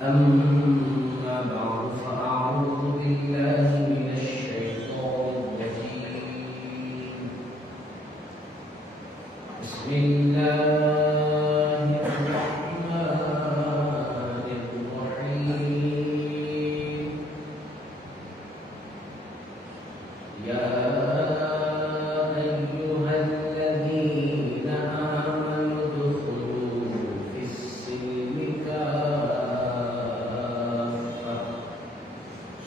أما بعد فأعوذ بالله من الشيطان الرجيم. بسم الله الرحمن الرحيم. يا أيها الذين آمنوا ادخلوا في السلم كافة.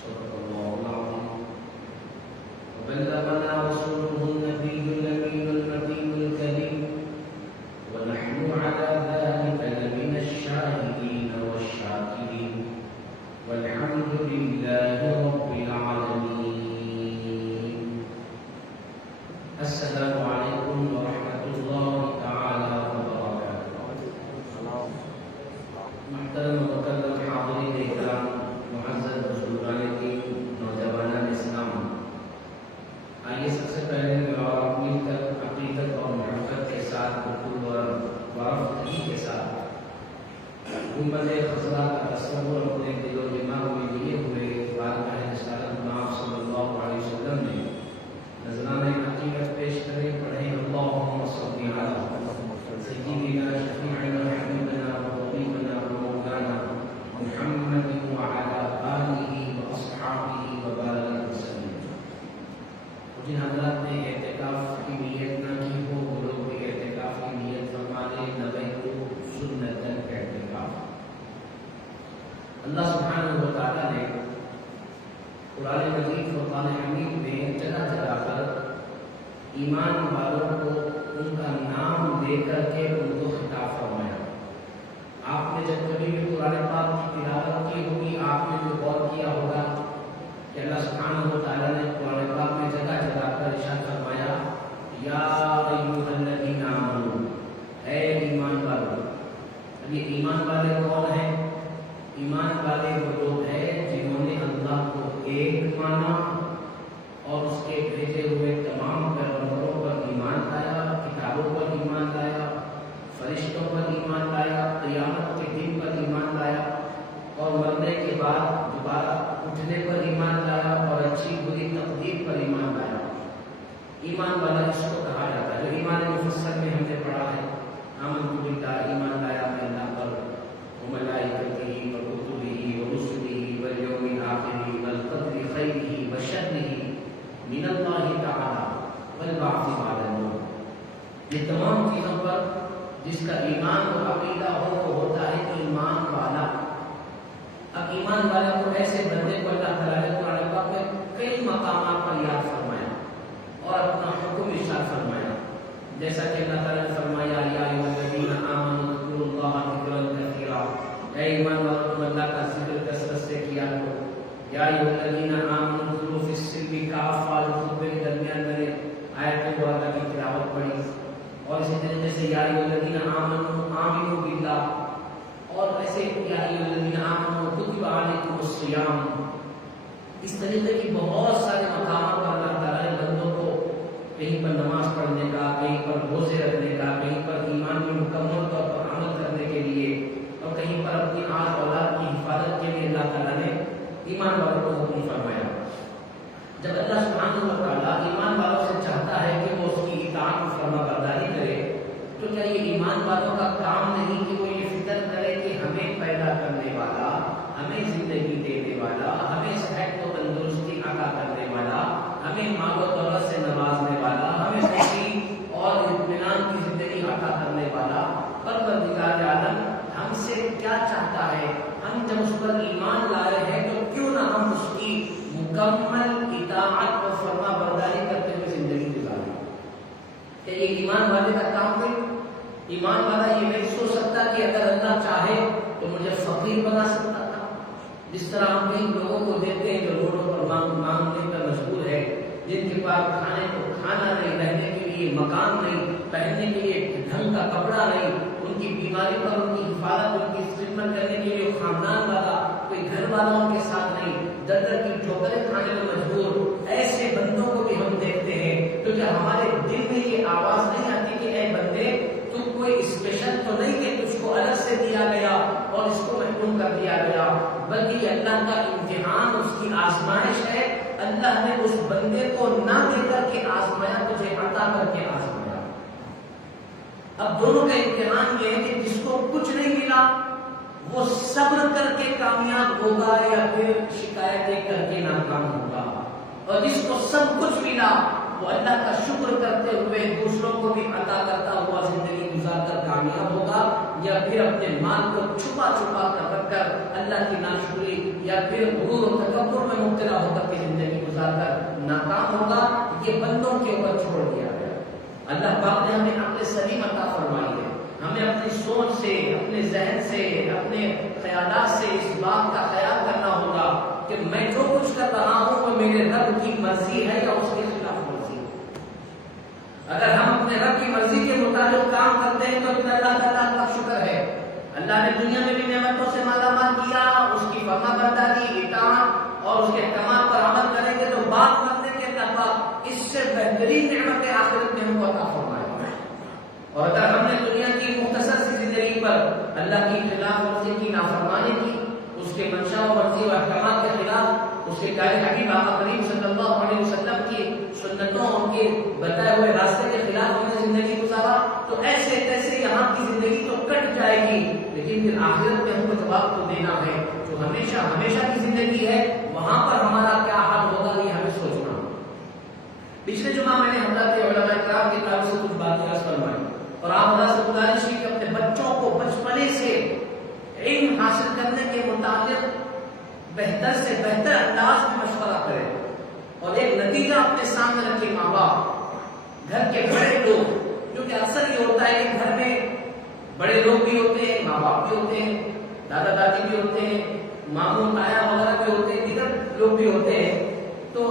صدق الله العظيم. وبلغنا رسوله النبي الأمين المتين الكريم، ونحن على ذلك لمن الشاهدين والشاكرين، والحمد لله رب العالمين. السلام عليكم ورحمة الله تعالى وبركاته. محترم مکرم حاضرین اکرام، معزز بزرگان دین، نوجوانان اسلام، آئیے سب سے پہلے اور مل کر عقیدت اور محبت کے ساتھ رکوع اور وارفتگی کے ساتھ گنبد خضرا کا تصور اپنے دل و دماغ میں لیے ہوئے بارگاہ رسالت مآب صلی اللہ علیہ وسلم نے نذرانہ عقیدت پیش کریں. پڑھیں اللہم صلی علی سیدنا شفیعنا حبیبنا وطبیبنا ومولانا محمد وعلی آلہ واصحابہ وبارک وسلم. جن حضرات نے اعتکاف کی نیت نہ کی ہو وہ لوگ بھی اعتکاف کی نیت فرما لیں. نویت سنتاً اعتکاف. اللہ سبحانہ و تعالیٰ نے قرآن مجید فرقان حمید میں جگہ جگہ پر ایمان والوں کو ان کا نام دے کر کے ان کو خطاب فرمایا. آپ نے جب کبھی بھی قرآن پاک کی تلاوت کی ہوگی آپ نے جو غور کیا ہوگا کہ اللہ سبحانہ و تعالیٰ نے قرآن پاک میں جگہ جگہ پر ارشاد فرمایا یا ایھا الذین آمنوا، اے ایمان والو. یہ ایمان والے کون ہیں؟ ایمان والے وہ لوگ ہیں جنہوں نے اللہ کو ایک مانا اور اس کے بھیجے ہوئے تمام پیغمبروں پر ایمان لایا، کتابوں پر ایمان لایا، فرشتوں پر ایمان لایا، قیامت کے دن پر ایمان لایا، اور مرنے کے بعد دوبارہ اٹھنے پر ایمان لایا، اور اچھی بری تقدیر پر ایمان لایا. ایمان والا اس کو کہا جاتا ہے. جو ایمان مفصل میں ہم نے پڑھا ہے آمنت باللہ، ایمان لایا میں اللہ پر، وملائکتہ وکتبہ ورسلہ والیوم الآخر والقدر خیرہ وشرہ من اللہ تعالی والبعث بعد الموت. یہ تمام چیزوں پر جس کا ایمان و عقیدہ ہو وہ ہوتا ہے ایمان والا. اب ایمان والا کو ایسے بندے کو اللہ تعالیٰ نے قرآن پاک میں کئی مقامات پر یاد فرمایا اور اپنا حکم ارشاد فرمایا. جیسا کہ اللہ تعالیٰ نے فرمایا یا ایھا الذین آمنوا اذکروا اللہ ذکرا کثیرا، اے ایمان والو تم اللہ کا ذکر کثرت سے کیا کرو. یا ایھا الذین آمنوا ادخلوا فی السلم کافہ، خطبے کے درمیان میں نے آیت مبارکہ کی تلاوت پڑھی. اور اسی طریقے سے یا ایھا الذین آمنوا آمنوا باللہ، اور ایسے یا ایھا الذین آمنوا کتب علیکم الصیام. اس طریقے کی بہت سارے مقامات پر اللہ تعالیٰ نے بندوں کو کہیں پر نماز پڑھنے کا، کہیں پر روزے رکھنے کا، کہیں پر ایمان میں مکمل طور پر عمل کرنے کے لیے، اور کہیں پر اپنی آل اولاد کی حفاظت کے لیے اللہ تعالیٰ نے ایمان والوں کو حکم فرمایا. جب اللہ سبحانہ و تعالیٰ ایمان والوں سے چاہتا ہے کہ وہ اس کی اطاعت و فرما برداری کرے، تو کیا یہ ایمان والوں کا کام نہیں کہ وہ یہ فکر کرے کہ ہمیں پیدا کرنے والا، ہمیں زندگی دینے والا، ہمیں صحت و تندرستی عطا کرنے والا، ہمیں مال و دولت سے نوازنے والا، ہمیں خوشی اور اطمینان کی زندگی عطا کرنے والا پروردگار عالم ہم سے کیا چاہتا ہے؟ ہم جب اس پر ایمان لائے ہیں تو کیوں نہ ہم اس کی مکمل اطاعت و فرما برداری کرتے ہوئے زندگی گزاریں. کہ یہ ایمان والے کا کام ہے. ایمان والا یہ نہیں سوچ سکتا کہ اگر اللہ چاہے تو مجھے فقیر بنا سکتا تھا. جس طرح ہم کئی لوگوں کو دیکھتے ہیں جو روڈوں پر مانگنے پر مجبور ہے، جن کے پاس کھانے کو کھانا نہیں، رہنے کے لیے مکان نہیں، پہننے کے لیے ڈھنگ کا کپڑا نہیں، ان کی بیماری پر ان کی حفاظت، ان کی خدمت کرنے کے لیے خاندان والا کوئی گھر والا ان کے ساتھ نہیں، در در کی ٹھوکریں کھانے میں مجبور. ایسے بندوں کو بھی ہم دیکھتے ہیں تو کیا ہمارے دل میں یہ آواز نہیں آتی کہ اے بندے تو کوئی اسپیشل تو نہیں کہ تجھ کو الگ سے دیا گیا اور اس کو محروم کر دیا گیا، بلکہ اللہ کا امتحان، اس کی آزمائش ہے۔ اللہ نے اس بندے کو نہ دے کر کے آزمایا، تجھے عطا کر کے آزمایا۔ اب دونوں کا امتحان یہ ہے کہ جس کو کچھ نہیں ملا وہ صبر کر کے کامیاب ہوگا یا پھر شکایتیں کر کے ناکام ہوگا، اور جس کو سب کچھ ملا وہ اللہ کا شکر کرتے ہوئے دوسروں کو بھی عطا کرتا ہوا زندگی گزار کر کامیاب ہوگا، یا پھر اپنے مال کو چھپا چھپا کر رکھ کر اللہ کی ناشکری یا پھر غرور و تکبر میں مبتلا ہو کر کے زندگی گزار کر ناکام ہوگا۔ یہ بندوں کے اوپر چھوڑ دیا گیا۔ اللہ پاک نے ہمیں عقل سلیم عطا فرمائی ہے، ہمیں اپنی سوچ سے، اپنے ذہن سے، اپنے خیالات سے اس بات کا خیال کرنا ہوگا کہ میں جو کچھ کر رہا ہوں وہ میرے رب کی مرضی ہے یا اس کے خلاف مرضی ہے۔ اگر ہم اپنے رب کی مرضی کے مطابق کام کرتے ہیں تو پھر اللہ تعالیٰ کا شکر ہے، اللہ نے دنیا میں بھی نعمتوں سے مالا مال کیا، اس کی فرما برداری، اطاعت اور اس کے احکامات پر عمل کریں گے تو بات کرنے کے اللہ اس سے بہترین نعمت آخرت میں ہم کو عطا فرمائے۔ اور اگر ہم نے دنیا کی مختصر سی زندگی پر اللہ کی خلاف ورزی کی، نافرمانی کی، اس کے منشا و مرضی و احکامات کے خلاف، اس کے قائد حبیب آقا کریم صلی اللہ علیہ وسلم کی سنتوں، ان کے بتائے ہوئے راستے کے خلاف ہم نے زندگی گزارا تو ایسے تیسے یہاں کی زندگی تو کٹ جائے گی، لیکن پھر آخرت میں ہم کو جواب تو دینا ہے۔ جو ہمیشہ ہمیشہ کی زندگی ہے وہاں پر ہمارا کیا حال ہوگا یہ ہمیں سوچنا۔ پچھلے جمعہ میں نے حضرات علماء کرام کی طرف سے کچھ باتیں عرض فرمائی، اور آپ حضرات سے گزارش کی کہ اپنے بچوں کو بچپنے سے علم حاصل کرنے کے متعلق بہتر سے بہتر انداز میں مشورہ کریں، اور ایک نتیجہ اپنے سامنے رکھے ماں باپ، گھر کے بڑے لوگ، کیونکہ اکثر یہ ہوتا ہے کہ گھر میں بڑے لوگ بھی ہوتے ہیں، ماں باپ بھی ہوتے ہیں، دادا دادی بھی ہوتے ہیں، ماموں تایا وغیرہ بھی ہوتے ہیں، دیگر لوگ بھی ہوتے ہیں، تو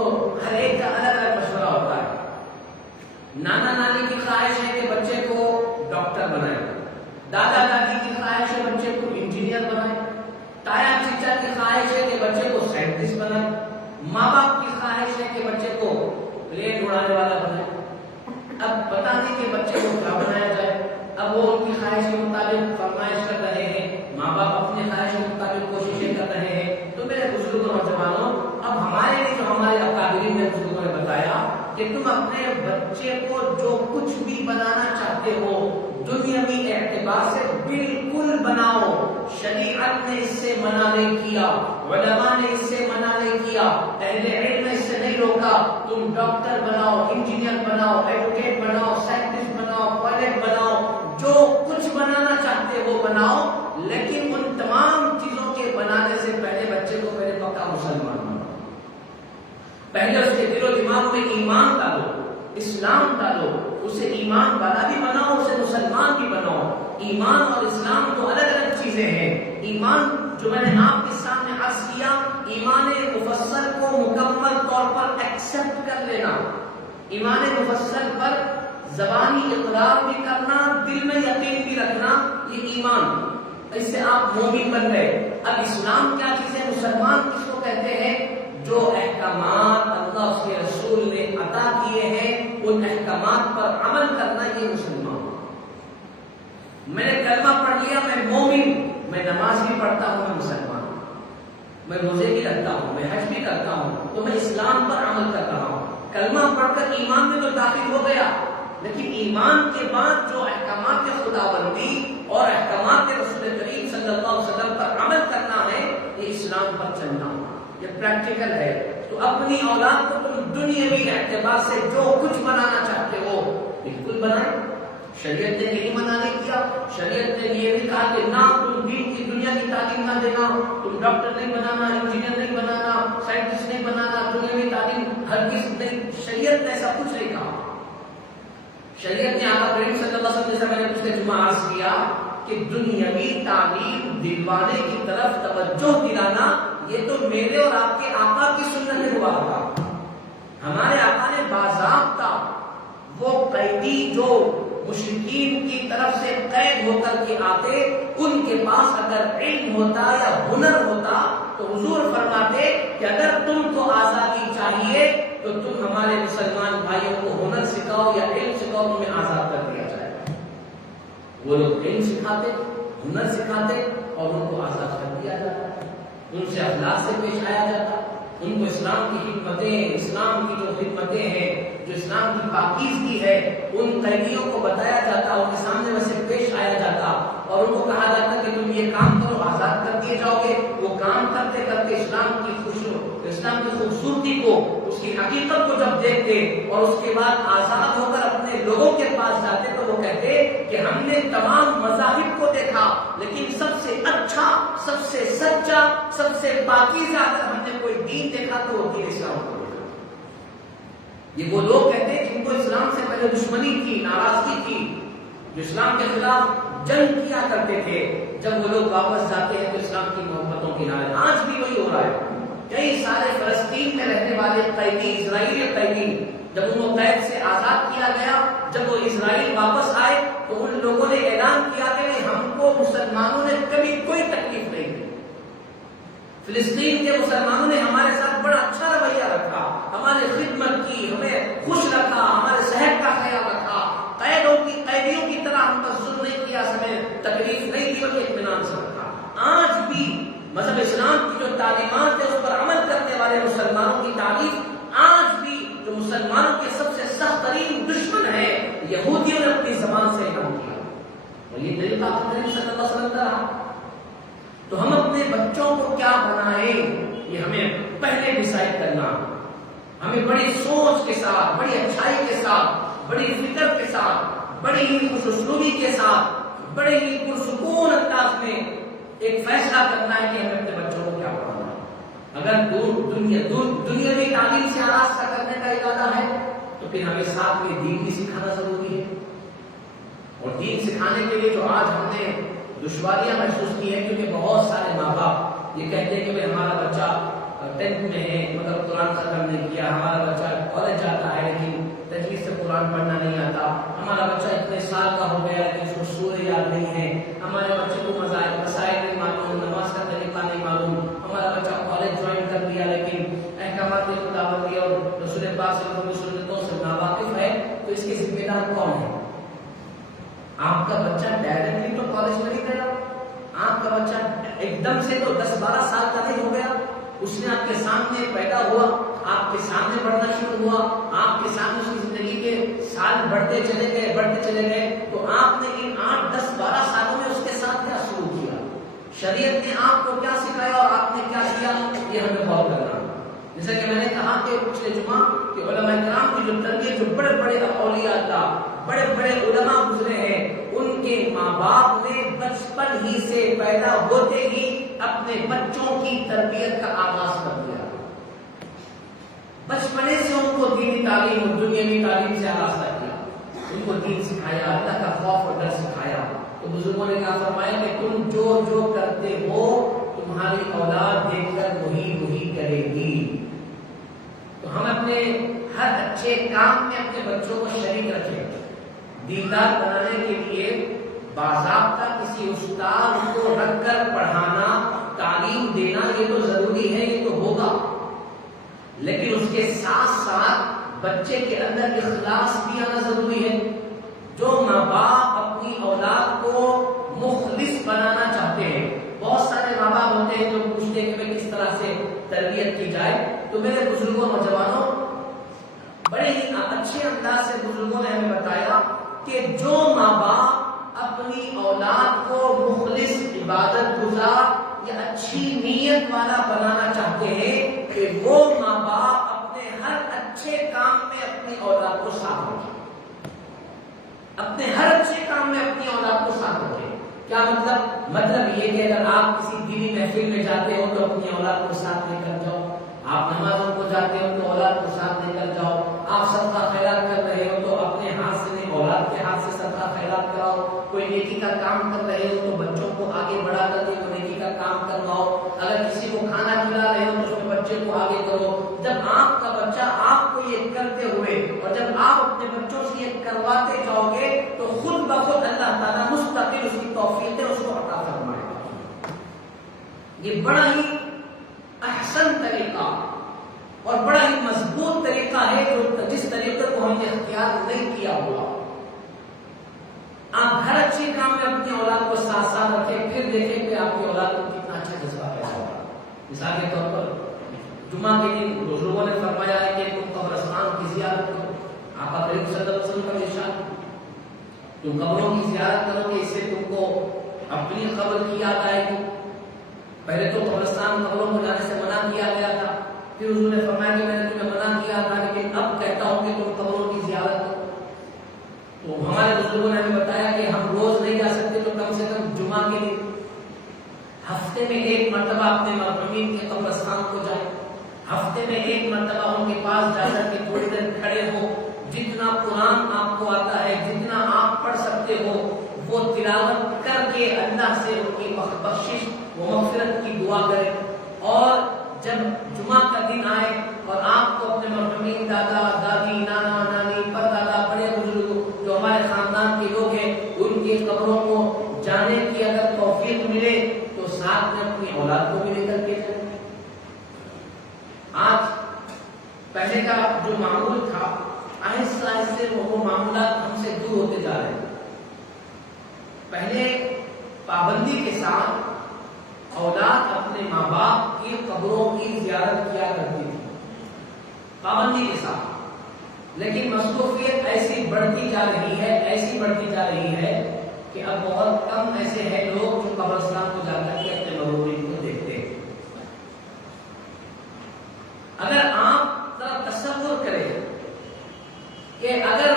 ہر ایک کا الگ الگ مشورہ ہوتا ہے۔ نانا نانی کی خواہش ہے کہ بچے کو ڈاکٹر بنائیں، دادا دادی کی خواہش ہے بچے کو انجینئر بنائیں، تایا چچا کی خواہش ہے کہ بچے کو سائنٹسٹ بنائیں، ماں باپ کی خواہش ہے کہ بچے کو پلین اڑانے والا بنائیں۔ اب پتہ نہیں کہ بچے کو کیا بنایا جائے، اب وہ ان کی خواہش کے مطابق فرمائش کر رہے ہیں، ماں باپ اپنی خواہش کے مطابق کوششیں کر رہے ہیں۔ تو میرے بزرگوں نوجوانوں، اب ہمارے لیے جو ہمارے اکابرین نے بزرگوں نے بتایا کہ تم اپنے بچے کو جو کچھ بھی بنانا چاہتے ہو دنیاوی اعتبار سے بالکل بناؤ۔ شریعت نے اس سے منع نہیں کیا، علماء نے اس سے منع نہیں کیا، اہل علم نے اس سے نہیں روکا۔ تم ڈاکٹر بناؤ، انجینئر بناؤ، ایڈوکیٹ بناؤ، سائنٹسٹ بناؤ، پائلٹ بناؤ، جو کچھ بنانا چاہتے ہو بناؤ، لیکن ان تمام چیزوں کے بنانے سے پہلے بچے کو پہلے پکا مسلمان بناؤ۔ پہلے اس کے دل و دماغ میں ایمان ڈالو، اسلام ڈالو، اسے ایمان والا بھی بناؤ، اسے مسلمان بھی بناؤ۔ ایمان اور اسلام تو الگ الگ چیزیں ہیں۔ ایمان جو میں نے آپ کے سامنے عرض کیا، ایمان مفصل کو مکمل طور پر ایکسپٹ کر لینا، ایمان مفصل پر زبانی اقرار بھی کرنا، دل میں یقین بھی رکھنا، یہ ایمان، اس سے آپ مومن بن گئے۔ اب اسلام کیا چیز ہے، مسلمان کس کو کہتے ہیں؟ جو احکامات اللہ اس کے رسول نے عطا کیے ہیں ان احکامات پر عمل کرنا، یہ مسلمان۔ میں نے کلمہ پڑھ لیا، میں مومن، میں نماز بھی پڑھتا ہوں، میں مسلمان، میں روزے بھی رکھتا ہوں، میں حج بھی کرتا ہوں، تو میں اسلام پر عمل کر رہا ہوں۔ کلمہ پڑھ کر ایمان میں تو داخل ہو گیا، لیکن ایمان کے بعد جو احکامات خداوندی اور احکامات رسول کریم صلی اللہ علیہ وسلم پر عمل کرنا ہے، یہ اسلام پر چلنا، یہ پریکٹیکل ہے۔ تو اپنی اولاد کو تم دنیاوی اعتبار سے جو کچھ بنانا چاہتے ہو بالکل بنائیں۔ شریعت نے یہی منع نہیں کیا، شریعت نے یہ بھی کہا کہ نہ تم دین کی دنیا کی تعلیم نہ دینا، تم ڈاکٹر نہیں بنانا، انجینئر نہیں بنانا، سائنٹسٹ نہیں بنانا، دنیاوی تعلیم ہرگز نہیں۔ شریعت نے ایسا کچھ نہیں کہا۔ شریعت نے آقا کریم صلی اللہ علیہ وسلم جیسا میں نے پچھلے جمعہ عرض کیا کہ دنیاوی تعلیم دلوانے کی طرف توجہ دلانا، یہ تو میرے اور آپ کے آقا کی سنت میں ہوا تھا۔ ہمارے آقا نے باضابطہ وہ قیدی جو مشرکین کی طرف سے قید ہو کر کے آتے، ان کے پاس اگر علم ہوتا یا ہنر ہوتا تو حضور فرماتے کہ اگر تم کو آزادی چاہیے تو تم ہمارے مسلمان بھائیوں کو ہنر سکھاؤ یا علم سکھاؤ، تمہیں آزاد کر دیا جائے۔ وہ لوگ علم سکھاتے، ہنر سکھاتے اور ان کو آزاد کر دیا جاتا، ان سے اخلاق سے پیش آیا جاتا، ان کو اسلام کی حکمتیں، اسلام کی جو خدمتیں ہیں، جو اسلام کی پاکیزگی ہے، ان قیدیوں کو بتایا جاتا، ان کے سامنے ویسے پیش آیا جاتا اور ان کو کہا جاتا کہ تم یہ کام کرو، آزاد کر دیے جاؤ گے۔ وہ کام کرتے کرتے اسلام کی خوبصورتی کو، اس کی حقیقت کو جب دیکھتے اور اس کے بعد آزاد ہو کر اپنے لوگوں کے پاس جاتے تو وہ کہتے کہ ہم نے تمام مذاہب کو دیکھا لیکن سب سے اچھا، سب سے سچا، سب سے پاکیزہ اگر ہم نے کوئی دین دیکھا تو وہ دین اسلام کو دیکھا۔ یہ وہ لوگ کہتے ہیں جن کو اسلام سے پہلے دشمنی تھی، ناراضگی تھی، جو اسلام کے خلاف جنگ کیا کرتے تھے، جب وہ لوگ واپس جاتے ہیں تو اسلام کی محبتوں کی نعرے۔ آج بھی وہی ہو رہا ہے۔ کئی سارے فلسطین میں رہنے والے قیدی، اسرائیلی قیدی، جب ان کو قید سے آزاد کیا گیا، جب وہ اسرائیل واپس آئے تو ان لوگوں نے اعلان کیا کہ ہم کو مسلمانوں نے کبھی کوئی تکلیف نہیں دی، فلسطین کے مسلمانوں نے ہمارے ساتھ بڑا اچھا رویہ رکھا، ہماری خدمت کی، ہمیں خوش رکھا، ہمارے صحت کا خیال رکھا، قیدیوں کی طرح ہم پر ظلم نہیں کیا، ہمیں تکلیف نہیں دی، بلکہ اطمینان سے رکھا۔ آج بھی مذہب اسلام کی جو تعلیمات ہے اس پر عمل کرنے والے مسلمانوں کی تعریف آج بھی جو مسلمانوں کے سب سے سخت ترین دشمن ہے یہودیوں نے اپنی زبان سے اعلان کیا، اور یہ طریقہ نبی صلی اللہ علیہ وسلم کا رہا۔ تو ہم اپنے بچوں کو کیا بنائیں یہ ہمیں پہلے ڈیسائیڈ کرنا، ہمیں بڑی سوچ کے ساتھ، بڑی اچھائی کے ساتھ، بڑی فکر کے ساتھ، بڑی ہی خوش اسلوبی کے ساتھ، بڑے ہی پرسکون انداز میں ایک فیصلہ کرنا ہے کہ ہمیں اپنے بچوں کو کیا پڑھانا ہے۔ اگر دنیاوی تعلیم سے آراستہ کرنے کا ارادہ ہے تو پھر ہمیں ساتھ میں دین بھی سکھانا ضروری ہے، اور دین سکھانے کے لیے جو آج ہم نے دشواریاں محسوس کی ہیں، کیونکہ بہت سارے ماں باپ یہ کہتے ہیں کہ ہمارا بچہ 10th میں ہے مگر قرآن ختم نہیں کیا، ہمارا بچہ کالج جاتا ہے لیکن تجوید سے قرآن پڑھنا نہیں آتا، ہمارا بچہ اتنے سال کا ہو گیا لیکن اس کو سورہ یاد نہیں ہے، ہمارے بچے کو مسائل نہیں معلوم، نماز کا طریقہ نہیں معلوم، ہمارا بچہ کالج جوائن کر لیا لیکن احکامات کی خداوندی اور رسول پاک صلی اللہ علیہ وسلم کی سنتوں سے ناواقف ہے، تو اس کے ذمہ دار کون ہے؟ آپ کا بچہ ڈائریکٹلی تو کالج میں نہیں گیا، آپ کا بچہ ایک دم سے تو 10-12 سال کا نہیں ہو گیا، اس نے آپ کے سامنے پیدا ہوا، آپ کے سامنے بڑھنا شروع ہوا، آپ کے سامنے اس کی زندگی کے سال بڑھتے چلے گئے، تو آپ نے ان 8-10-12 سالوں میں اس کے ساتھ کیا شروع کیا، شریعت نے آپ کو کیا سکھایا اور آپ نے کیا کیا، یہ ہمیں غور کرنا۔ جیسا کہ میں نے کہا کہ پچھلے جمعہ کہ علماء کرام کی جو تربیت، جو بڑے بڑے اولیاء اللہ، بڑے بڑے علماء گزرے ہیں، ان کے ماں باپ نے بچپن ہی سے پیدا ہوتے ہی اپنے بچوں کی تربیت کا آغاز کر دیا، بچپنے سے ان کو دینی تعلیم اور دنیاوی تعلیم سے آراستہ کیا، ان کو دین سکھایا، اللہ کا خوف اور ڈر سکھایا۔ تو بزرگوں نے کہا فرمایا کہ تم جو کرتے ہو تمہاری اولاد دیکھ کر وہی کرے گی۔ تو ہم اپنے ہر اچھے کام میں اپنے بچوں کو شریک رکھیں، دیندار بنانے کے لیے باضابطہ کسی استاد کو رکھ کر پڑھانا، تعلیم دینا یہ تو ضروری ہے، یہ تو ہوگا، لیکن اس کے ساتھ ساتھ بچے کے اندر اخلاص بھی آنا ضروری ہے۔ جو ماں باپ اپنی اولاد کو مخلص بنانا چاہتے ہیں، بہت سارے ماں باپ ہوتے ہیں جو پوچھتے ہیں کہ کس طرح سے تربیت کی جائے، تو میرے بزرگوں نوجوانوں بڑے ہی اچھے انداز سے بزرگوں نے ہمیں بتایا کہ جو ماں باپ اپنی اولاد کو مخلص، عبادت گزار یا اچھی نیت والا بنانا چاہتے ہیں کہ وہ ماں باپ اپنے ہر اچھے کام میں اپنی اولاد کو ساتھ رکھیں، اپنے ہر اچھے کام میں اپنی اولاد کو ساتھ رکھیں۔ کیا مطلب یہ کہ اگر آپ کسی دینی محفل میں جاتے ہو تو اپنی اولاد کو ساتھ لے کر جاؤ، آپ نمازوں کو جاتے ہو تو اولاد کو ساتھ لے کر جاؤ، آپ صدقہ خیرات کر رہے ہو تو اپنے ہاتھ سے نہیں اولاد کے ہاتھ سے صدقہ خیرات کراؤ، کوئی نیکی کا کام کر رہے ہو تو بچوں کو آگے بڑھا کر کے نیکی کا کام کرواؤ، اگر کسی کو کھانا کھلا رہے ہو تو اس میں بچے کو آگے کرو۔ جب آپ کا بچہ آپ کو یہ کرتے ہوئے اور جب آپ اپنے بچوں سے یہ کرواتے جاؤ گے تو خود بخود اللہ تعالیٰ مستقل اس کی توفیق اس کو عطا فرمائے گا۔ یہ بڑا ہی احسن طریقہ اور بڑا ہی مضبوط طریقہ ہے جس طریقے کو ہم نے اختیار نہیں کیا ہوا۔ آپ ہر اچھے کام میں اپنی اولاد کو ساتھ ساتھ رکھیں، پھر دیکھیں کہ آپ کی اولاد کو کتنا اچھا جذبہ پیدا ہوگا۔ مثال کے طور پر جمعہ کے دن بزرگوں نے فرمایا ہے کہ تم قبرستان کی زیارت کرو، آقا کریم صلی اللہ علیہ وسلم کا ارشاد، تم قبروں کی زیارت کرو کہ اس سے تم کو اپنی قبر کی یاد آئے گی۔ پہلے تو قبرستان قبروں کو جانے سے منع کیا گیا تھا، پھر حضور نے فرمایا کہ میں نے تمہیں منع کیا تھا لیکن اب کہتا ہوں کہ تم قبروں کی زیارت کرو۔ تو ہمارے بزرگوں نے ہمیں بتایا کہ ہم روز نہیں جا سکتے تو کم سے کم جمعہ کے دن ہفتے میں ایک مرتبہ اپنے مرحومین کے قبرستان کو جائیں، ہفتے میں ایک مرتبہ ان کے پاس جا کر کے تھوڑی دیر کھڑے ہو، جتنا قرآن آپ کو آتا ہے، جتنا آپ پڑھ سکتے ہو وہ تلاوت کر کے اللہ سے ان کی بخشش و مغفرت کی دعا کریں۔ اور جب جمعہ کا دن آئے اور آپ کو اپنے مرحومین دادا دادی نانا نانی پردادا بڑے بزرگ جو ہمارے خاندان کے لوگ ہیں ان کی قبروں کو جانے کی اگر توفیق ملے تو ساتھ میں اپنی اولاد کو بھی لے کر کے جائیں۔ آج پہلے کا جو معمول تھا آہستہ آہستہ وہ معاملات ہم سے دور ہوتے جا رہے ہیں۔ پہلے پابندی کے ساتھ اولاد اپنے ماں باپ کی قبروں کی زیارت کیا کرتی تھی، پابندی کے ساتھ، لیکن مصروفیت ایسی بڑھتی جا رہی ہے کہ اب بہت کم ایسے ہیں لوگ جو قبرستان کو جا کر کے اپنے مرحومین کو دیکھتے ہیں۔ اگر آپ ذرا تصور کریں کہ اگر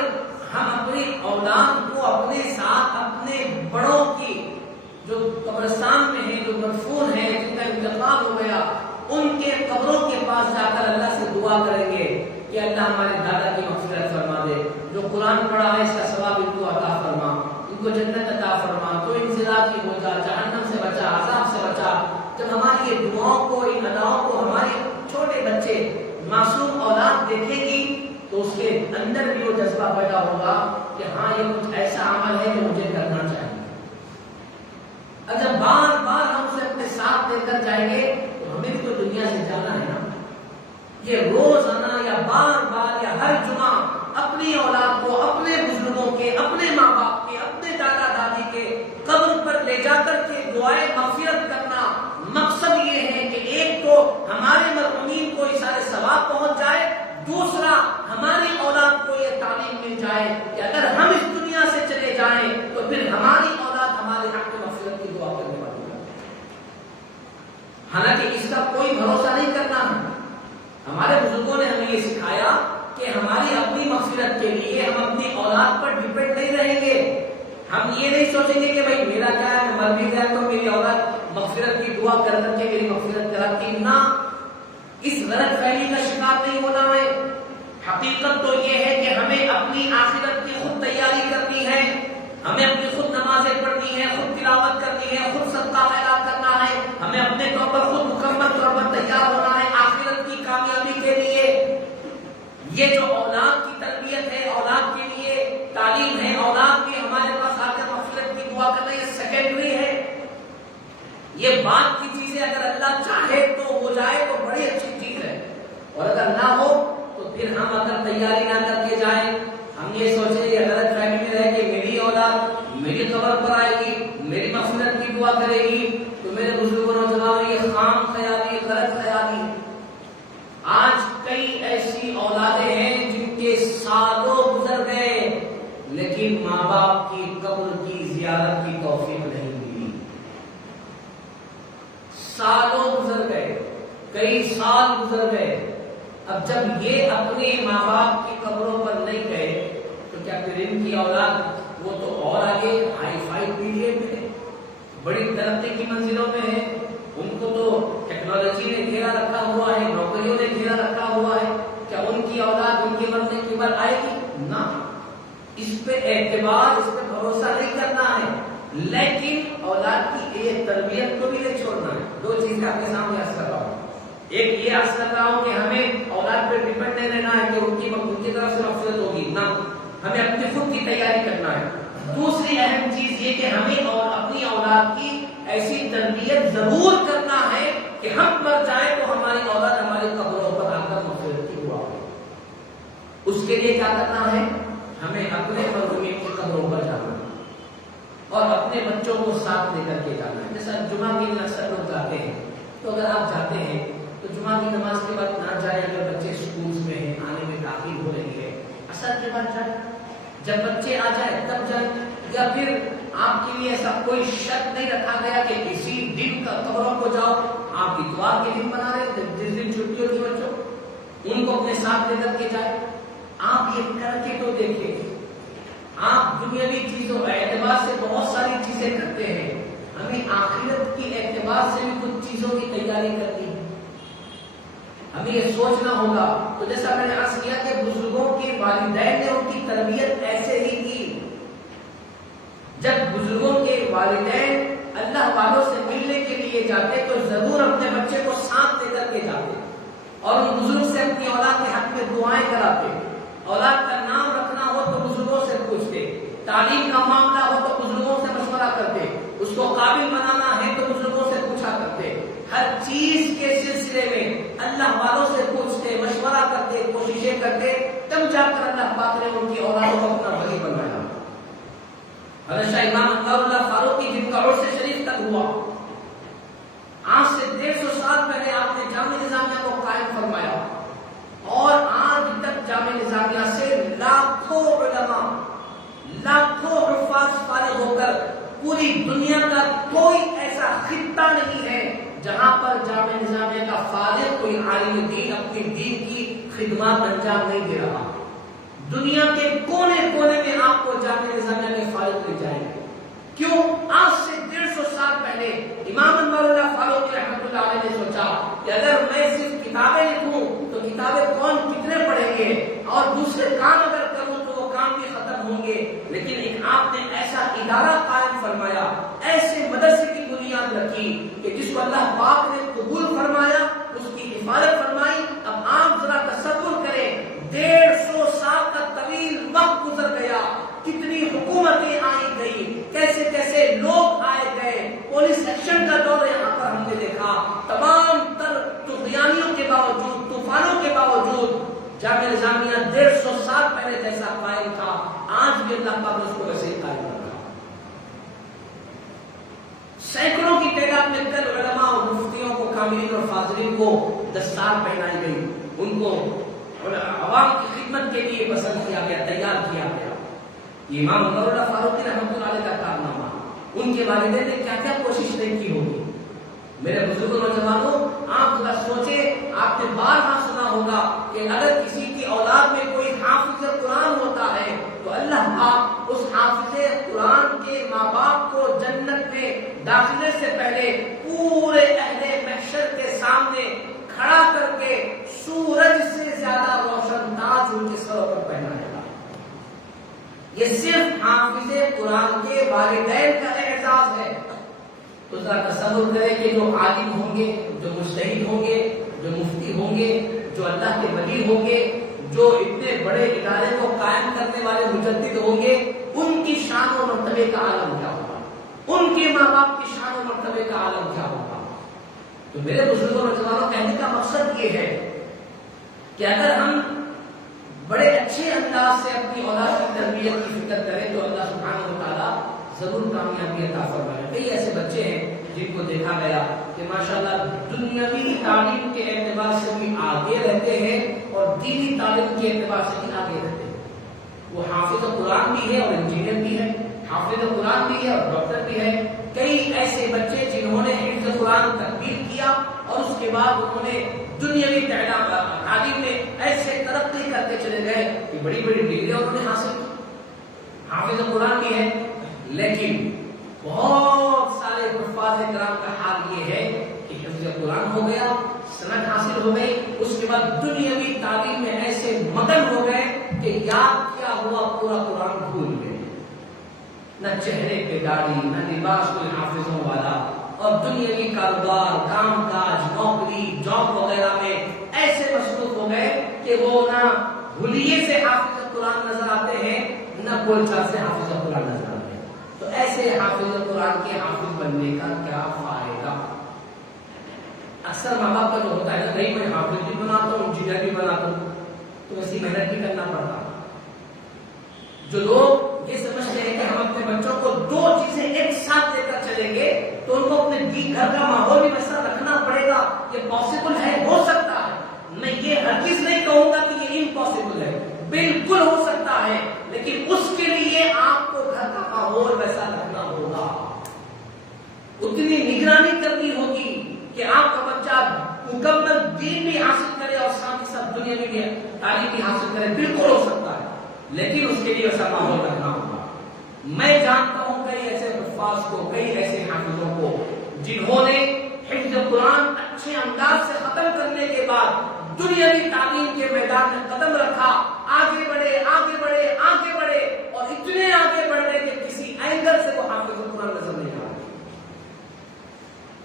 ہم اپنی اولاد کو اپنے ساتھ اپنے بڑوں کی جو قبرستان میں ہیں، جو مدفون ہیں، جن کا انتقال ہو گیا، ان کے قبروں کے پاس جا کر اللہ سے دعا کریں گے کہ اللہ ہمارے دادا کی مغفرت فرما دے، جو قرآن پڑھا ہے اس کا ثواب ان کو عطا فرما، ان کو جنت عطا فرما، تو انزلاقی ہو جا، جہنم سے بچا، عذاب سے بچا۔ جب ہماری یہ دعاؤں کو، ان اداؤں کو ہمارے چھوٹے بچے، معصوم اولاد دیکھے گی تو اس کے اندر بھی وہ جذبہ پیدا ہوگا کہ ہاں یہ کچھ ایسا عمل ہے جو مجھے کرنا چاہیے۔ اور جب بار بار ہم اسے اپنے ساتھ لے کر جائیں گے تو ہمیں بھی تو دنیا سے جانا ہے نا۔ یہ روزانہ یا بار بار یا ہر جمعہ اپنی اولاد کو اپنے بزرگوں کے، اپنے ماں باپ کے، اپنے دادا دادی کے قبر پر لے جا کر کے دعائیں مغفرت کرنا، مقصد یہ ہے کہ ایک تو ہمارے مرحومین کو یہ سارے ثواب پہنچ جائے، دوسرا ہماری اولاد کو یہ تعلیم مل جائے کہ اگر ہم اس دنیا سے چلے جائیں تو پھر ہماری اولاد ہمارے حق میں مغفرت کی دعا کرنے والی ہے۔ حالانکہ اس کا کوئی بھروسہ نہیں کرنا ہے۔ ہمارے بزرگوں نے ہمیں یہ سکھایا کہ ہماری اپنی مغفرت کے لیے ہم اپنی اولاد پر ڈیپینڈ نہیں رہیں گے۔ ہم یہ نہیں سوچیں گے کہ بھائی میرا کیا ہے، میں مر بھی گیا تو میری اولاد مغفرت کی دعا کر کر کے میری مغفرت کراتی، نہ، اس غلط فہمی کا شکار نہیں ہونا ہے۔ حقیقت تو یہ ہے کہ ہمیں اپنی آخرت کی خود تیاری کرنی ہے، ہمیں اپنی خود نمازیں پڑھنی ہے، خود تلاوت کرنی ہے، خود صدقہ خیرات کرنا ہے، ہمیں اپنے طور پر خود مکمل طور پر تیار ہونا ہے آخرت کی کامیابی کے لیے۔ یہ جو اولاد کی تربیت ہے، اولاد کے لیے تعلیم ہے، اولاد کی ہمارے پاس آ کر مغفرت کی دعا کرنا، یہ سیکنڈری ہے۔ یہ بات کی چیزیں اگر اللہ چاہے تو ہو جائے تو بڑی اچھی چیز ہے، اور اگر نہ ہو تو پھر ہم اگر تیاری نہ کر کے جائیں، ہم یہ سوچیں کہ غلط فہمی میں رہ کہ میری اولاد میری قبر پر آئے گی، میری مغفرت کی دعا کرے گی، تو میرے بزرگوں نوجوانوں یہ خام خیالی، غلط خیالی۔ آج کئی ایسی اولادیں ہیں جن کے سالوں گزر گئے لیکن ماں باپ کی قبر کی زیارت کی توفیق نہیں ملی۔ سالوں گزر گئے، کئی سال گزر گئے، اب جب یہ اپنے ماں باپ کی قبروں پر نہیں گئے تو کیا پھر ان کی اولاد وہ تو اور آگے ہائی فائی پیریڈ میں ہے، بڑی ترقی کی منزلوں میں ہے، ان کو تو ٹیکنالوجی نے گھیرا رکھا ہوا ہے، نوکریوں نے گھیرا رکھا ہوا ہے، کیا ان کی اولاد ان کے مرنے کے بعد آئے گی؟ نہ، اس پہ اعتبار، اس پہ بھروسہ نہیں کرنا ہے، لیکن اولاد کی ایک تربیت کو بھی نہیں چھوڑنا ہے۔ دو چیزیں آپ کے سامنے عرض کر رہا ہوں، ایک یہ عرض کر رہا ہوں کہ ہمیں اولاد پہ ڈیپینڈ نہیں رہنا ہے کہ ان کی طرف سے مغفرت ہوگی، نہ، ہمیں اپنی خود کی تیاری کرنا ہے۔ دوسری اہم چیز یہ کہ ہمیں اور اپنی اولاد کی ایسی تربیت ضرور کرنا ہے کہ ہم مر جائیں تو ہماری اولاد ہماری قبروں پر آ کر مغفرت کی دعا کرے۔ اس کے لیے کیا کرنا ہے؟ ہمیں اپنے مرحومین کی قبروں پر جانا ہے، کو ساتھ لے کر کے جانا ہے. جیسا جمعہ کے دن اکثر لوگ جاتے ہیں, تو اگر آپ جاتے ہیں تو جمعہ کی نماز کے بعد نہ جائیں. اگر بچے اسکولس میں ہیں, آنے میں تاخیر ہو رہی ہے, اثر کے بعد جائیں. جب بچے آ جائیں تب جائیں. یا پھر آپ کے لیے ایسا کوئی شرط نہیں رکھا گیا کہ اسی دن کا قبروں کو جاؤ. آپ اتوار کے دن بنا رہے ہیں, جس دن چھٹی ہوگی بچوں ان کو اپنے ساتھ لے کر کے جائیں. آپ یہ کر کے تو دیکھیں. آپ دنیاوی چیزوں اعتبار سے بہت ساری چیزیں کرتے ہیں, ہمیں آخرت کی اعتبار سے بھی کچھ چیزوں کی تیاری کرنی ہے. ہمیں یہ سوچنا ہوگا. تو جیسا میں نے عرض کیا کہ بزرگوں کے والدین نے ان کی تربیت ایسے ہی کی. جب بزرگوں کے والدین اللہ والوں سے ملنے کے لیے جاتے تو ضرور اپنے بچے کو ساتھ لے کر کے جاتے, اور ان بزرگ سے اپنی اولاد کے حق میں دعائیں کراتے. اولاد کا نام رکھنا ہو تو بزرگوں سے پوچھتے, تعلیم کا معاملہ ہو تو بزرگوں سے مشورہ کرتے, اس کو قابل بنانا ہے تو بزرگوں سے پوچھا کرتے. ہر چیز کے سلسلے میں اللہ والوں سے پوچھتے, مشورہ کرتے, کوششیں کرتے, تب جا کر اللہ پاک نے ان کی اولادوں کو اپنا ولی بنایا. حضرت شاہ امام انوار اللہ فاروقی جن کا عرس شریف تک ہوا, آج سے 150 سال پہلے آپ نے جامع نظامیہ کو قائم فرمایا, اور آج تک جامع نظامیہ سے لاکھوں علماء, لاکھوں حفاظ فارغ ہو کر پوری دنیا کا کوئی ایسا خطہ نہیں ہے جہاں پر جامع نظامیہ کا فارغ کوئی عالم دین اپنی دین کی خدمات انجام نہیں دے رہا. دنیا کے کونے کونے میں آپ کو جامع نظامیہ کے فارغ مل جائیں گے. کیوں؟ آج سے 150 سال پہلے امام انوار اللہ فاروقی رحمۃ اللہ علیہ نے سوچا کہ اگر میں صرف کتابیں لکھوں تو کتابیں کون کتنے پڑھیں گے, اور دوسرے کام اگر کروں تو وہ کام بھی ختم ہوں گے. لیکن ایک آپ نے ایسا ادارہ قائم فرمایا, ایسے مدرسے کی بنیاد رکھی کہ جس کو اللہ پاک نے قبول فرمایا, اس کی حفاظت فرمائی. اب آپ ذرا تصور کریں, 150 سال کا طویل وقت گزر گیا, کتنی حکومتیں آئی گئی, کیسے کیسے لوگ آئے گئے, پولیس ایکشن کا دور یہاں پر ہم نے دیکھا. تمام تر طغیانیوں کے باوجود, طوفانوں کے باوجود جامع نظامیہ 150 سال پہلے جیسا قائم تھا, آج بھی اللہ پاک نے اس کو ویسے ہی قائم رکھا. سینکڑوں کی تعداد میں کل علماء اور مفتیوں کو, کاملین اور فاضلین کو دستار پہنائی گئی, ان کو عوام کی خدمت کے لیے پسند کیا گیا, تیار کیا گیا. امام انوار اللہ فاروقی رحمۃ اللہ علیہ کا کارنامہ, ان کے والدین نے کیا کیا کوشش نہیں کی ہوگی. میرے بزرگوں نوجوانوں, آپ ذرا سوچیں, آپ نے بارہا سنا ہوگا کہ اگر کسی کی اولاد میں کوئی حافظ قرآن ہوتا ہے تو اللہ پاک اس حافظ قرآن کے ماں باپ کو جنت میں داخلے سے پہلے پورے اہل محشر کے سامنے کھڑا کر کے سورج سے زیادہ روشن تاج ان کے سروں پر پہنائے گا. یہ صرف حافظ قرآن کے والدین کا اعزاز ہے. تو ذرا تصور کریں کہ جو عالم ہوں گے, جو مجتہد ہوں گے, جو مفتی ہوں گے, جو اللہ کے ولی ہوں گے, جو اتنے بڑے ادارے کو قائم کرنے والے مجدد ہوں گے, ان کی شان و مرتبے کا عالم کیا ہوگا, ان کے ماں باپ کی شان و مرتبے کا عالم کیا ہوگا. تو میرے بزرگوں نوجوانوں, کہنے کا مقصد یہ ہے کہ اگر ہم بڑے اچھے انداز سے اپنی اولاد کی تربیت کی فکر کریں تو اللہ سبحانہ و تعالیٰ ضرور کامیابی عطا فرمائے. کئی ایسے بچے ہیں جن کو دیکھا گیا کہ ماشاءاللہ دنیاوی تعلیم کے اعتبار سے بھی آگے رہتے ہیں اور دینی تعلیم کے اعتبار سے بھی آگے رہتے ہیں. وہ حافظ قرآن بھی ہے اور انجینئر بھی ہے, حافظ قرآن بھی ہے اور ڈاکٹر بھی ہے. کئی ایسے بچے جنہوں نے حفظ قرآن تکمیل کیا اور اس کے بعد انہوں نے دنیاوی تعلیم میں ایسے ترقی کرتے چلے گئے کہ بڑی بڑی ڈگریاں انہوں نے حاصل کی. حافظ قرآن بھی ہے, لیکن بہت سارے حفاظ کرام کا حال یہ ہے کہ حفظ قرآن ہو گیا, سند حاصل ہو گئی, اس کے بعد دنیاوی تعلیم میں ایسے مگن ہو گئے کہ یاد کیا ہوا پورا قرآن بھول گئے. نہ چہرے پہ داڑھی, نہ لباس کوئی حافظوں والا, اور دنیاوی کاروبار, کام کاج, نوکری, جاب وغیرہ میں ایسے مصروف ہو گئے کہ وہ نہ حلیے سے حافظ قرآن نظر آتے ہیں, نہ بول چال سے حافظ قرآن نظر آتے ہیں. تو ایسے حافظ قرآن کے حافظ بننے کا کیا فائدہ؟ اکثر ماں باپ کا جو ہوتا ہے نا, نہیں میں حافظ بھی بناتا ہوں, انجینئر بھی بناتا ہوں, تو ویسی محنت بھی کرنا پڑتا. جو لوگ یہ سمجھتے ہیں کہ ہم اپنے بچوں کو دو چیزیں ایک ساتھ لے کر گھر کا ماحول بھی ویسا رکھنا پڑے گا. یہ پاسبل ہے, ہو سکتا ہے. میں یہ ہرگز نہیں کہوں گا کہ یہ امپاسبل ہے, بالکل ہو سکتا ہے, لیکن اس کے لیے آپ کو گھر کا ماحول ویسا رکھنا ہوگا, اتنی نگرانی کرنی ہوگی کہ آپ کا بچہ مکمل دین بھی حاصل کرے اور ساتھ ہی ساتھ دنیا میں بھی تعلیم بھی حاصل کرے. بالکل ہو سکتا ہے, لیکن اس کے لیے ویسا ماحول رکھنا ہوگا. میں جانتا ہوں کئی ایسے حفاظ کو, کئی ایسے حافظوں کو جنہوں نے حفظ قرآن اچھے انداز سے ختم کرنے کے بعد دنیاوی تعلیم کے میدان میں قدم رکھا, آگے بڑھے آگے بڑھے آگے بڑھے, اور اتنے آگے بڑھ گئے کہ کسی اینگل سے وہ حافظ قرآن نظر نہیں آ رہے,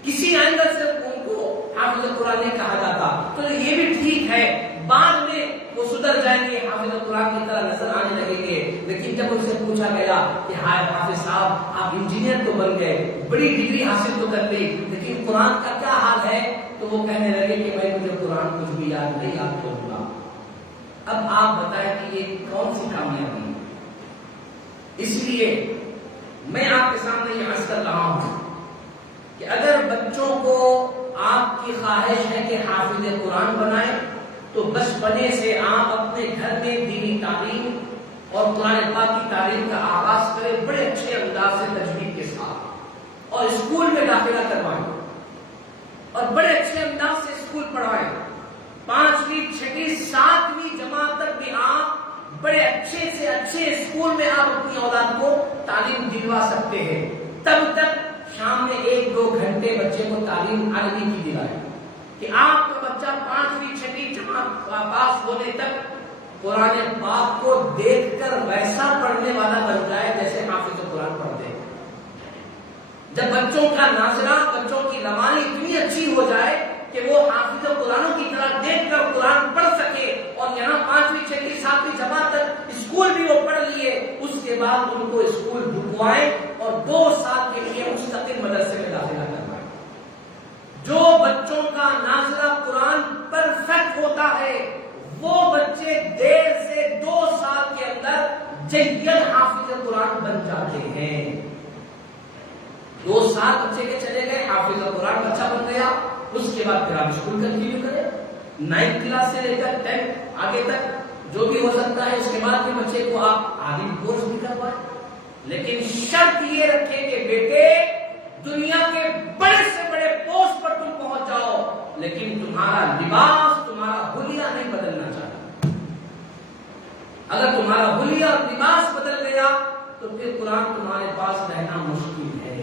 کسی اینگل سے ان کو حافظ قرآن نہیں کہا جاتا. تو یہ بھی ٹھیک ہے, بعد میں وہ سدھر جائیں گے, حافظ قرآن کی طرح نظر آنے لگیں گے. لیکن جب ان سے پوچھا گیا کہ ہائے حافظ صاحب آپ انجینئر تو بن گئے, بڑی ڈگری حاصل تو کر لی, لیکن قرآن کا کیا حال ہے, تو وہ کہنے لگے کہ بھائی مجھے قرآن کچھ بھی یاد نہیں, یاد کروں گا. اب آپ بتائیں کہ یہ کون سی کامیابی ہے. اس لیے میں آپ کے سامنے یہ عرض کر رہا ہوں کہ اگر بچوں کو آپ کی خواہش ہے کہ حافظ قرآن بنائیں, تو بچپنے سے آپ اپنے گھر میں دینی تعلیم اور قرآن پاک کی تعلیم کا آغاز کریں, بڑے اچھے انداز سے تجوید کے ساتھ, اور اسکول میں داخلہ کروائیں, اور بڑے اچھے انداز سے اسکول پڑھائیں. 5ویں 6ویں 7ویں جماعت تک بھی آپ بڑے اچھے سے اچھے اسکول میں آپ اپنی اولاد کو تعلیم دلوا سکتے ہیں. تب تک شام میں 1-2 گھنٹے بچے کو تعلیم عربی کی دلائیں کہ آپ کا بچہ 5ویں 6ویں جماعت پاس ہونے تک قرآن پاک کو دیکھ کر ویسا پڑھنے والا بن جائے جیسے حافظ قرآن پڑھتے ہیں. جب بچوں کا ناظرہ, بچوں کی روانی اتنی اچھی ہو جائے کہ وہ حافظ قرآن کی طرح دیکھ کر قرآن پڑھ سکے, اور یہاں 5ویں 6ویں 7ویں جماعت تک اسکول بھی وہ پڑھ لیے, اس کے بعد ان کو اسکول رکوائیں اور 2 سال کے لیے مستقل مدرسے میں داخلہ کروائیں. جو بچوں کا ناظرہ قرآن پرفیکٹ ہوتا ہے, وہ بچے دیر سے 2 سال کے اندر جید حافظ قرآن بن جاتے ہیں. 2 سال بچے کے چلے گئے, حافظ قرآن بچہ بن گیا, اس کے بعد پھر آپ اسکول کنٹینیو کریں, 9th کلاس سے لے کر 10th آگے تک جو بھی ہو سکتا ہے. اس کے بعد بھی بچے کو آپ عالم کورس بھی کروائیں, لیکن شرط یہ رکھیں کہ بیٹے دنیا کے بڑے سے بڑے پوسٹ پر تم پہنچ جاؤ, لیکن تمہارا لباس, تمہارا حلیہ نہیں بدلنا چاہیے. اگر تمہارا حلیہ اور لباس بدل گیا تو پھر قرآن تمہارے پاس رہنا مشکل ہے.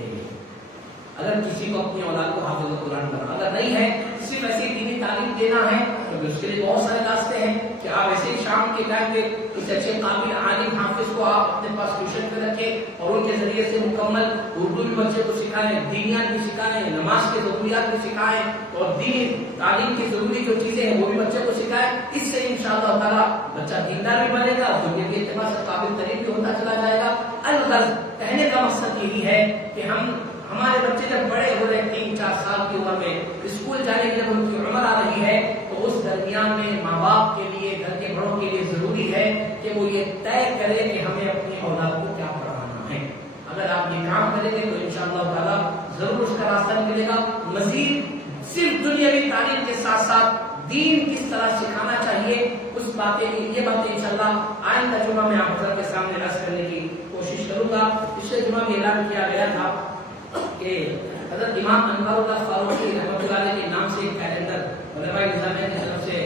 اگر کسی کو اپنی اولاد کو حافظ قرآن کرنا, اگر نہیں ہے صرف ایسی دینی تعلیم دینا ہے, تو اس کے لیے بہت سارے راستے ہیں کہ آپ ایسے ہی شام کے ٹائم پہ کسی اچھے قابل عالم حافظ کو آپ اپنے پاس ٹیوشن پہ رکھیں اور ان کے ذریعے سے مکمل اردو بھی بچے کو سکھائیں, دینیات بھی سکھائیں, نماز کے ضروریات بھی سکھائیں, اور دین تعلیم کی ضروری جو چیزیں ہیں وہ بھی بچے کو سکھائیں. اس سے انشاءاللہ تعالیٰ بچہ دیندار بھی بنے گا, دنیا کے اعتبار سے قابل ترین بھی ہوتا چلا جائے گا. الغرض کہنے کا مقصد یہی ہے کہ ہمارے بچے جب بڑے ہو رہے 3-4 سال کی عمر میں اسکول جانے کی جب ان کی عمر آ رہی ہے, تو اس درمیان میں ماں باپ کے لیے, گھر کے بڑوں کے لیے ضروری ہے کہ وہ یہ طے کرے کہ ہمیں اپنی اولاد کو کیا پڑھانا ہے. اگر آپ یہ کام کریں گے تو انشاءاللہ تعالیٰ ضرور اس کا راستہ ملے گا. مزید صرف دنیاوی تعلیم کے ساتھ ساتھ دین کس طرح سکھانا چاہیے, یہ باتیں انشاءاللہ آئندہ جمعہ میں آپ حضرت کے سامنے عرض کرنے کی کوشش کروں گا. پچھلے جمعہ میں اعلان کیا گیا تھا کہ حضرت امام انوار اللہ فاروقی رحمۃ اللہ علیہ کے نام سے ایک کیلنڈر علماء نظامیہ کی طرف سے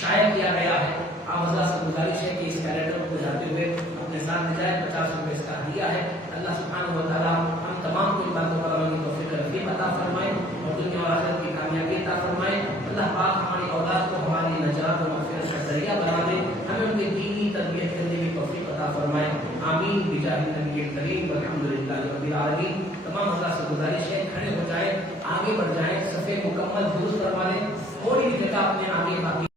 شائع کیا گیا ہے. آپ حضرات سے گزارش ہے کہ اس کیلنڈر کو جاتے ہوئے اپنے ساتھ لے جائیں. 50 روپے اس کا دیا ہے. اللہ سبحانہ و تعالیٰ ہم تمام کو ان باتوں پر عمل کی توفیق رحمت عطا فرمائے اور دنیا اور آخرت کی کامیابی عطا فرمائے. اللہ پاک ہماری اولاد کو ہماری نجات و مغفرت کا ذریعہ بنا دے, ہمیں ان کی دینی تربیت کرنے کی توفیق عطا فرمائے. آمین بجاہ النبی الکریم والحمدللہ رب العالمین. تمام حضرات سے گزارش ہے کھڑے ہو جائیں, آگے بڑھ جائیں, صفحے مکمل درست کروا لیں, تھوڑی جگہ اپنے آگے باقی